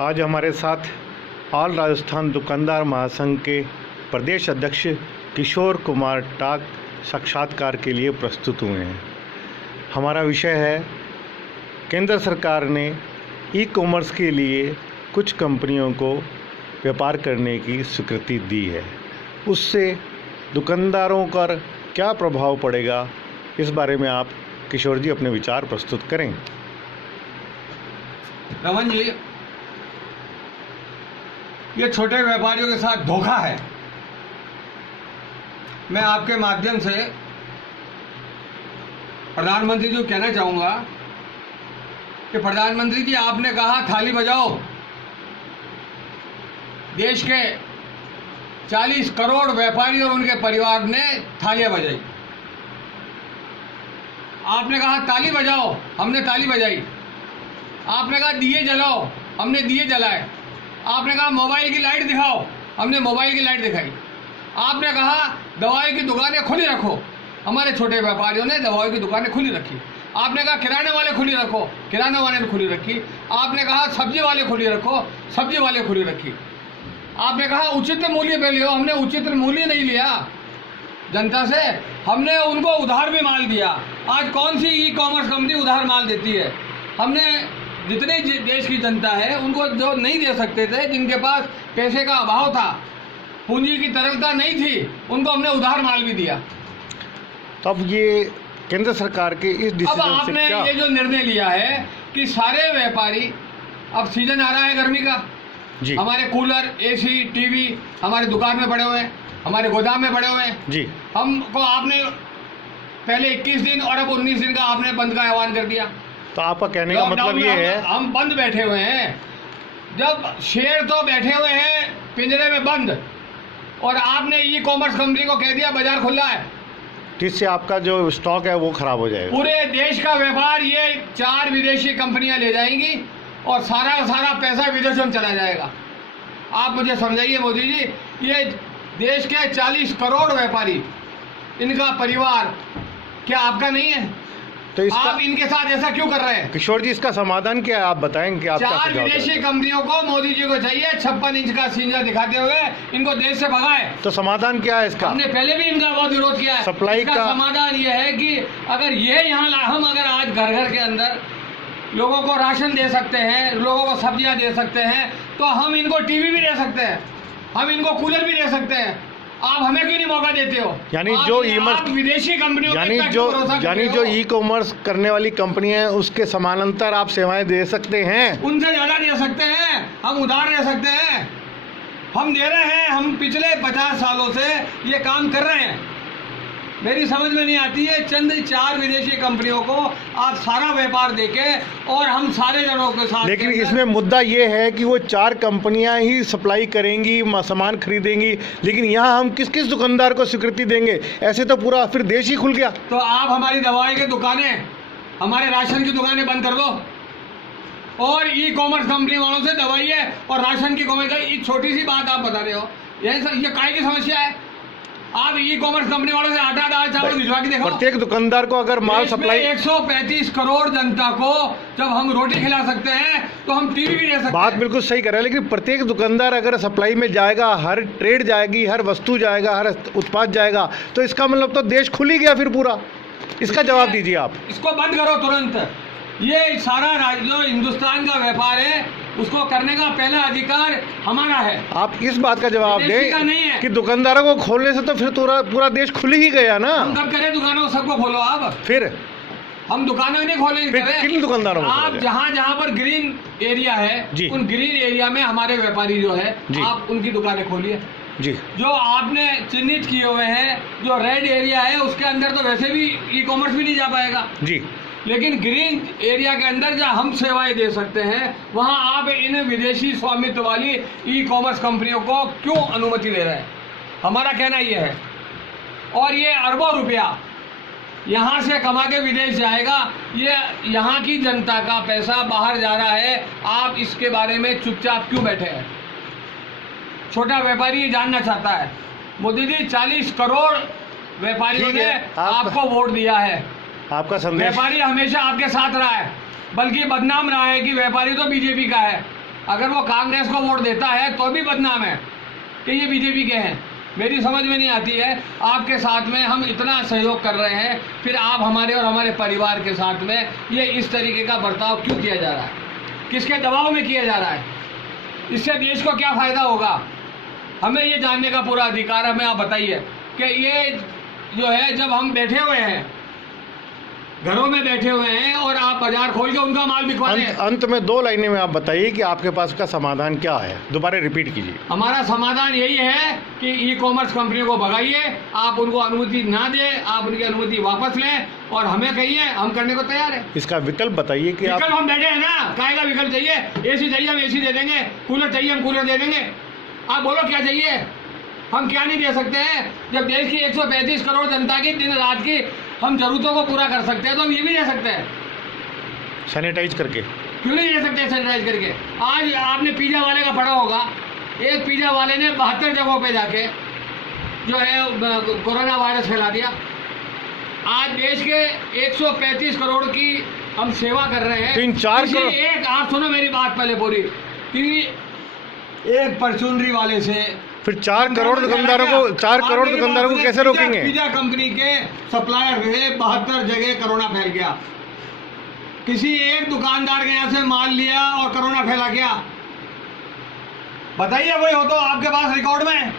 आज हमारे साथ ऑल राजस्थान दुकानदार महासंघ के प्रदेश अध्यक्ष किशोर कुमार टाक साक्षात्कार के लिए प्रस्तुत हुए हैं। हमारा विषय है केंद्र सरकार ने ई कॉमर्स के लिए कुछ कंपनियों को व्यापार करने की स्वीकृति दी है, उससे दुकानदारों पर क्या प्रभाव पड़ेगा, इस बारे में आप किशोर जी अपने विचार प्रस्तुत करें। रमन जी, ये छोटे व्यापारियों के साथ धोखा है। मैं आपके माध्यम से प्रधानमंत्री जी को कहना चाहूँगा कि प्रधानमंत्री जी, आपने कहा थाली बजाओ। देश के 40 करोड़ व्यापारी और उनके परिवार ने थालियां बजाई। आपने कहा ताली बजाओ, हमने ताली बजाई। आपने कहा दिए जलाओ, हमने दिए जलाए। आपने कहा मोबाइल की लाइट दिखाओ, हमने मोबाइल की लाइट दिखाई। आपने कहा दवाई की दुकानें खुली रखो, हमारे छोटे व्यापारियों ने दवाई की दुकानें खुली रखी। आपने कहा किराने वाले खुली रखो, किराने वाले ने खुली रखी। आपने कहा सब्जी वाले खुली रखो, सब्जी वाले खुली रखी। आपने कहा उचित मूल्य पे लियो, हमने उचित मूल्य नहीं लिया जनता से, हमने उनको उधार भी माल दिया। आज कौन सी ई कॉमर्स कंपनी उधार माल देती है? हमने जितने देश की जनता है उनको जो नहीं दे सकते थे, जिनके पास पैसे का अभाव था, पूंजी की तरलता नहीं थी, उनको हमने उधार माल भी दिया। तब ये केंद्र सरकार के इस डिसीजन अब आपने ये जो निर्णय लिया है कि सारे व्यापारी, अब सीजन आ रहा है गर्मी का जी, हमारे कूलर, एसी, टीवी हमारे दुकान में पड़े हुए हैं, हमारे गोदाम में पड़े हुए हैं जी। हमको आपने पहले 21 दिन और अब 19 दिन का आपने बंद का ऐलान कर दिया। तो आपका कहने का मतलब ये है हम बंद बैठे हुए हैं। जब शेर तो बैठे हुए हैं पिंजरे में बंद, और आपने ई कॉमर्स कंपनी को कह दिया बाजार खुला है, जिससे आपका जो स्टॉक है वो खराब हो जाएगा। पूरे देश का व्यापार ये 4 विदेशी कंपनियां ले जाएंगी और सारा पैसा विदेशों में चला जाएगा। आप मुझे समझाइए मोदी जी, ये देश के 40 करोड़ व्यापारी, इनका परिवार क्या आपका नहीं है? तो इसका आप इनके साथ ऐसा क्यों कर रहे हैं? किशोर जी, इसका समाधान क्या है, आप बताएंगे? आप 4 विदेशी कंपनियों को मोदी जी को चाहिए 56 इंच का सींजा दिखाते हुए इनको देश से भगाए। तो समाधान क्या है इसका? हमने पहले भी इनका बहुत विरोध किया है। सप्लाई इसका का समाधान ये है कि अगर ये यहाँ हम अगर आज घर घर के अंदर लोगों को राशन दे सकते हैं, लोगों को सब्जियां दे सकते हैं, तो हम इनको टीवी भी दे सकते हैं, हम इनको कूलर भी दे सकते हैं। आप हमें क्यों नहीं मौका देते हो? यानी जो विदेशी कंपनियों यानी जो ई कॉमर्स करने वाली कंपनी है उसके समानांतर आप सेवाएं दे सकते हैं, उनसे ज्यादा दे सकते हैं, हम उधार दे सकते हैं, हम दे रहे हैं। हम पिछले 50 सालों से ये काम कर रहे हैं। मेरी समझ में नहीं आती है, चंद 4 विदेशी कंपनियों को आप सारा व्यापार देके और हम सारे जनों के साथ। लेकिन इसमें मुद्दा ये है कि वो 4 कंपनियां ही सप्लाई करेंगी, सामान खरीदेंगी, लेकिन यहाँ हम किस किस दुकानदार को स्वीकृति देंगे? ऐसे तो पूरा फिर देश ही खुल गया। तो आप हमारी दवाई की दुकानें, हमारे राशन की दुकानें बंद कर दो और ई कॉमर्स कंपनी वालों से दवाई है और राशन की कंपनी। एक छोटी सी बात आप बता रहे हो, ये काय की समस्या है? आप ई कॉमर्स कंपनी वालों से आटा, दाल, चावल भिजवा के देखो। प्रत्येक दुकानदार को अगर माल सप्लाई 135 करोड़ जनता को जब हम रोटी खिला सकते हैं तो हम टीवी भी दे सकते हैं। बात बिल्कुल सही कर रहे हैं, लेकिन प्रत्येक दुकानदार अगर सप्लाई में जाएगा, हर ट्रेड जाएगी, हर वस्तु जाएगा, हर उत्पाद जाएगा, तो इसका मतलब तो देश खुल ही गया फिर पूरा। इसका जवाब दीजिए आप। इसको बंद करो तुरंत। ये सारा जो हिंदुस्तान का व्यापार है उसको करने का पहला अधिकार हमारा है। आप इस बात का जवाब दें कि दुकानदारों को खोलने से तो फिर पूरा देश खुल ही गया ना। हम कब करें दुकानों सबको खोलो? आप फिर हम दुकानें नहीं खोलेंगे। किन दुकानदारों को? आप जहाँ पर ग्रीन एरिया है उन ग्रीन एरिया में हमारे व्यापारी जो है आप उनकी दुकानें खोलिए जी। जो आपने चिन्हित किए हुए हैं, जो रेड एरिया है उसके अंदर तो वैसे भी ई कॉमर्स भी नहीं जा पाएगा जी, लेकिन ग्रीन एरिया के अंदर जहाँ हम सेवाएं दे सकते हैं वहाँ आप इन विदेशी स्वामित्व वाली ई कॉमर्स कंपनियों को क्यों अनुमति दे रहे हैं? हमारा कहना यह है। और ये अरबों रुपया यहाँ से कमा के विदेश जाएगा, ये यहाँ की जनता का पैसा बाहर जा रहा है। आप इसके बारे में चुपचाप क्यों बैठे हैं? छोटा व्यापारी ये जानना चाहता है। मोदी जी, 40 करोड़ व्यापारियों ने आपको वोट दिया है। आपका संदेश? व्यापारी हमेशा आपके साथ रहा है, बल्कि बदनाम रहा है कि व्यापारी तो बीजेपी का है। अगर वो कांग्रेस को वोट देता है तो भी बदनाम है कि ये बीजेपी के हैं। मेरी समझ में नहीं आती है, आपके साथ में हम इतना सहयोग कर रहे हैं, फिर आप हमारे और हमारे परिवार के साथ में ये इस तरीके का बर्ताव क्यों किया जा रहा है, किसके दबाव में किया जा रहा है, इससे देश को क्या फ़ायदा होगा? हमें ये जानने का पूरा अधिकार है। हमें आप बताइए कि ये जो है, जब हम बैठे हुए हैं, घरों में बैठे हुए हैं और आप बाजार खोल के उनका माल बिकवा रहे हैं। अंत में 2 लाइनें में आप बताइए कि आपके पास का समाधान क्या है, दोबारा रिपीट कीजिए। हमारा समाधान यही है कि ई कॉमर्स कंपनी को भगाइए, आप उनको अनुमति ना दें, आप उनकी अनुमति वापस लें और हमें कहिए, हम करने को तैयार है। इसका विकल्प बताइए कि विकल्प हम बैठे हैं ना, काहे का विकल्प चाहिए? एसी चाहिए हम एसी दे देंगे, कूलर चाहिए हम कूलर दे देंगे। आप बोलो क्या चाहिए, हम क्या नहीं दे सकते हैं? जब देश की 135 करोड़ जनता की दिन रात की हम जरूरतों को पूरा कर सकते हैं तो हम ये भी दे सकते हैं। सैनिटाइज करके क्यों नहीं दे सकते सैनिटाइज करके? आज आपने पिज़्ज़ा वाले का पढ़ा होगा, एक पिज़्ज़ा वाले ने 72 जगहों पे जाके जो है कोरोना वायरस फैला दिया। आज देश के 135 करोड़ की हम सेवा कर रहे हैं। 3-4 करोड़, एक आप सुनो मेरी बात पहले पूरी, कि एक परचूनरी वाले से फिर 4 करोड़ दुकानदारों को कैसे रोकेंगे? पिज़्ज़ा कंपनी के सप्लायर से 72 जगह कोरोना फैल गया। किसी एक दुकानदार के यहाँ से माल लिया और कोरोना फैला गया? बताइए, कोई हो तो आपके पास रिकॉर्ड में।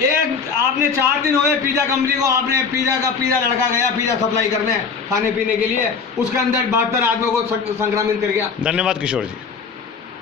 एक आपने 4 दिन हुए पिज़्ज़ा कंपनी को, आपने पिज़्ज़ा लड़का गया पिज़्ज़ा सप्लाई करने खाने पीने के लिए, उसके अंदर 72 आदमियों को संक्रमित कर गया। धन्यवाद किशोर जी।